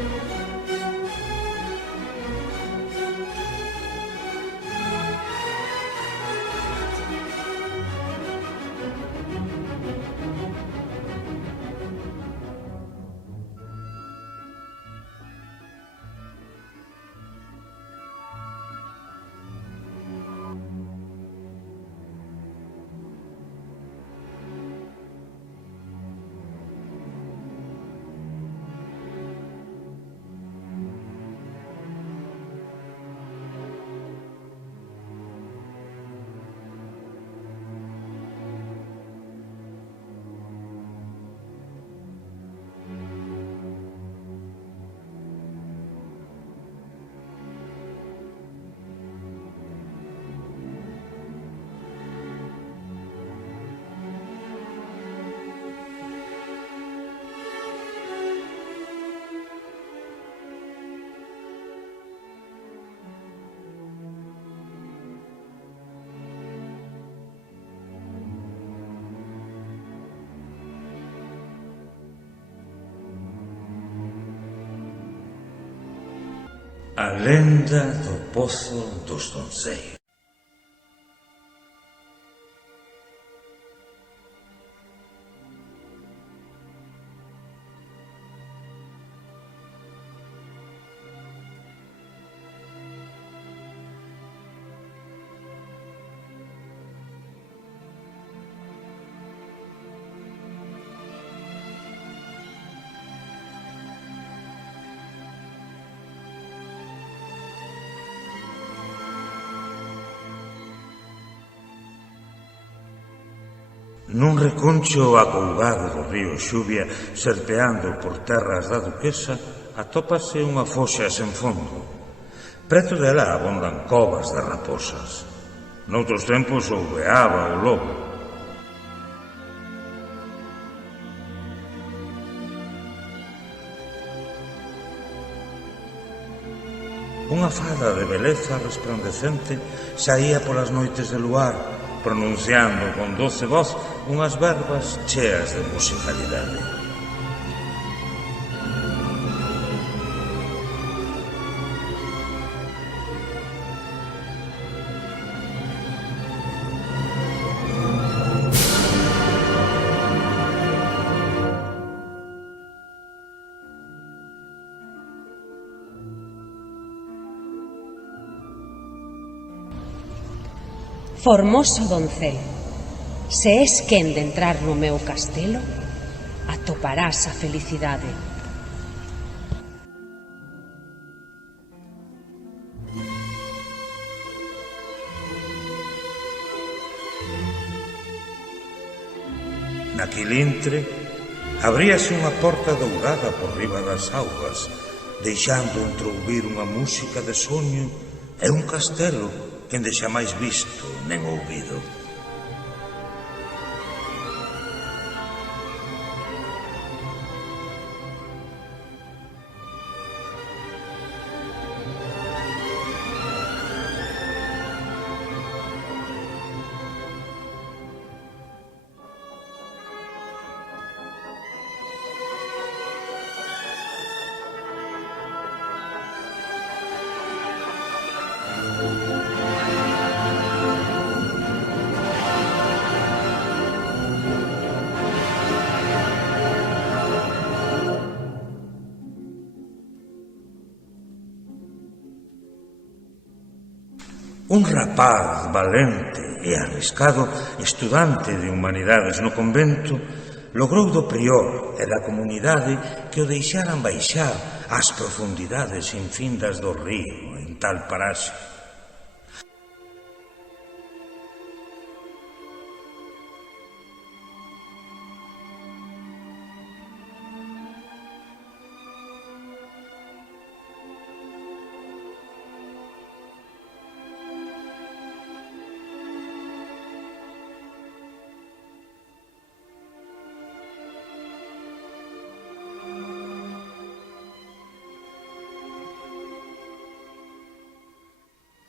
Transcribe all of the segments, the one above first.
A lenda do Pozo dos Doncellos. Nun reconcho acougado do río Xuvia, serpeando por terras da Duquesa, atópase unha foxa sen fondo. Preto dela abondan covas de raposas. Noutros tempos ouveaba o lobo. Unha fada de beleza resplandecente saía polas noites de luar, pronunciando con doce voz unhas verbas cheas de musicalidade. Formoso doncel, se és quen de entrar no meu castelo, atoparás a felicidade. Naquel intre, abríase unha porta dourada por riba das augas, deixando entrouvir unha música de soño e un castelo ende xa máis visto nen ouvido. Un rapaz valente e arriscado, estudante de humanidades no convento, logrou do prior e da comunidade que o deixaran baixar ás profundidades infindas do río en tal paraxe.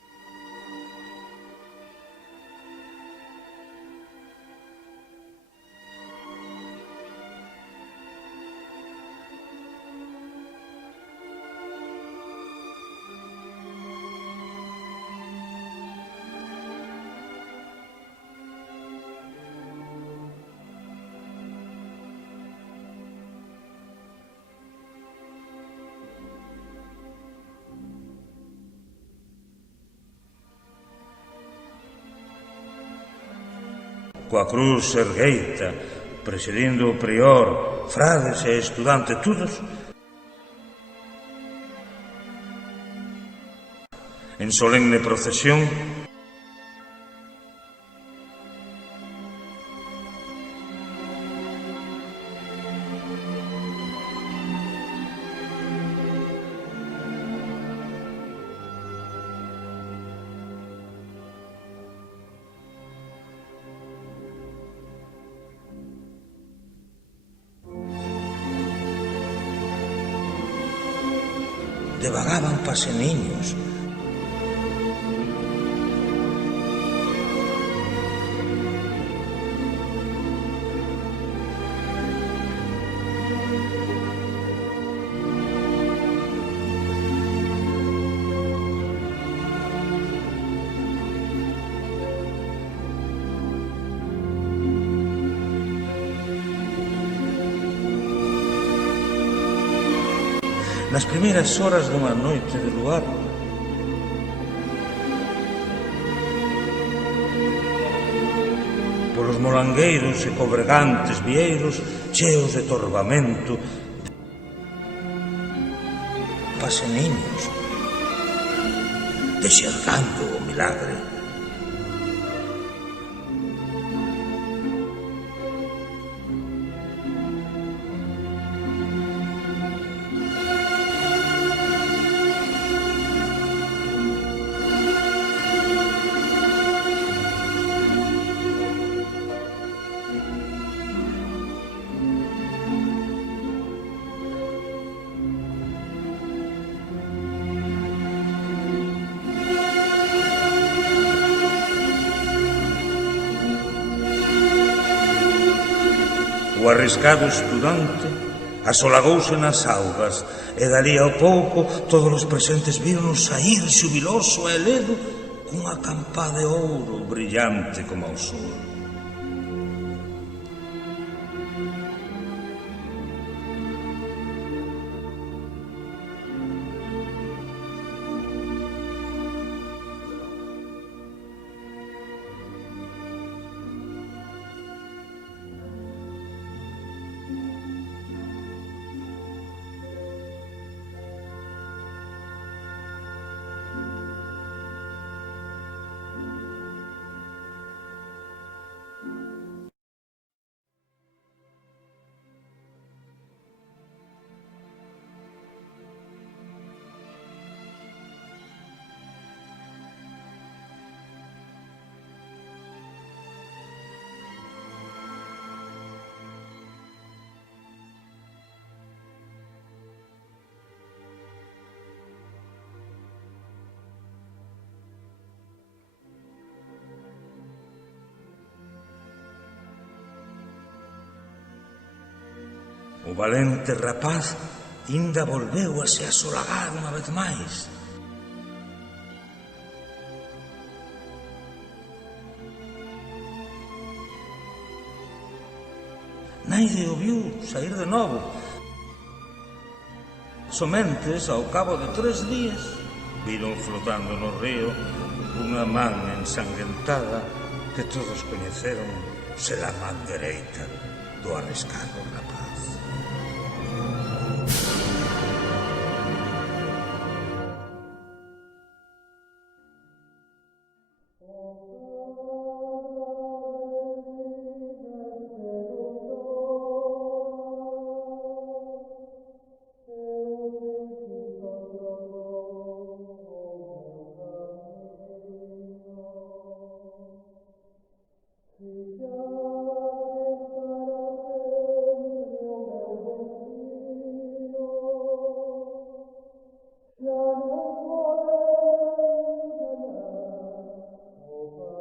coa cruz ergueita, presidindo o prior, frades e estudante todos, en solemne procesión, devagaban paseniños, nas primeiras horas dunha noite de luar. Polos molangueiros e cobregantes vieiros cheos de torvamento, paseniños, desxergando o milagre. O arriscado estudante asolagouse nas augas e dali ao pouco todos os presentes viron saír xubiloso e ledo cunha campá de ouro brillante como o sol. O valente rapaz inda volveu a se asolagar unha vez máis. Naide o viu sair de novo. Somentes, ao cabo de 3 días, viron flotando no río unha man ensanguentada que todos coñeceron ser a man dereita do arriscado rapaz.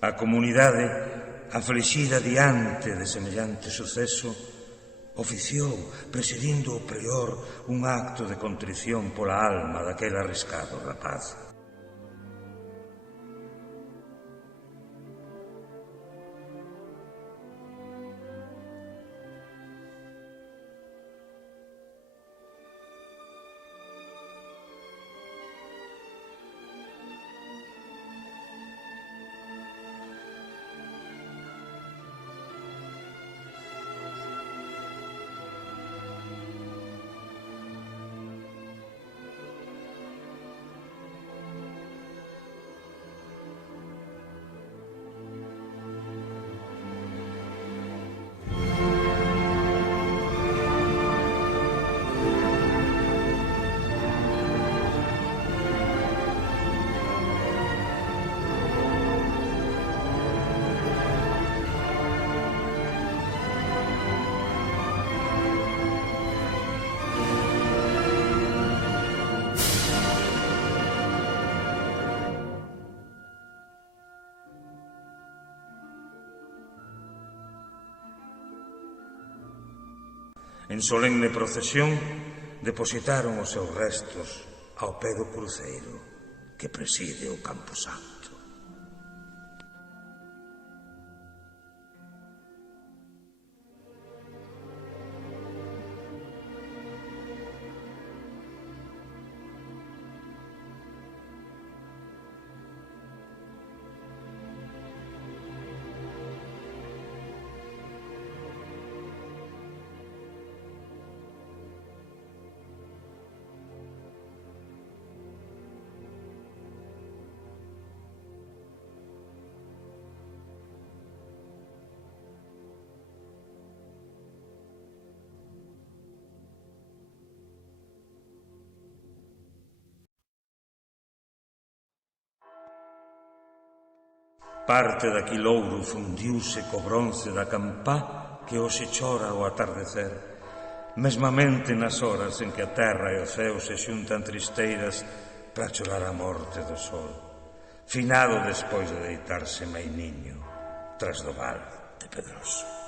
A comunidade, aflixida diante de semellante suceso, oficiou, presidindo o prior, un acto de contrición pola alma daquele arriscado rapaz. En solemne procesión, depositaron os seus restos ao pé do cruceiro que preside o Camposanto. Parte daquil ouro fundiuse co bronce da campá que hoxe chora ao atardecer, mesmamente nas horas en que a terra e o ceo se xuntan tristeiras para chorar a morte do sol, finado despois de deitarse mainiño tras do val de Pedroso.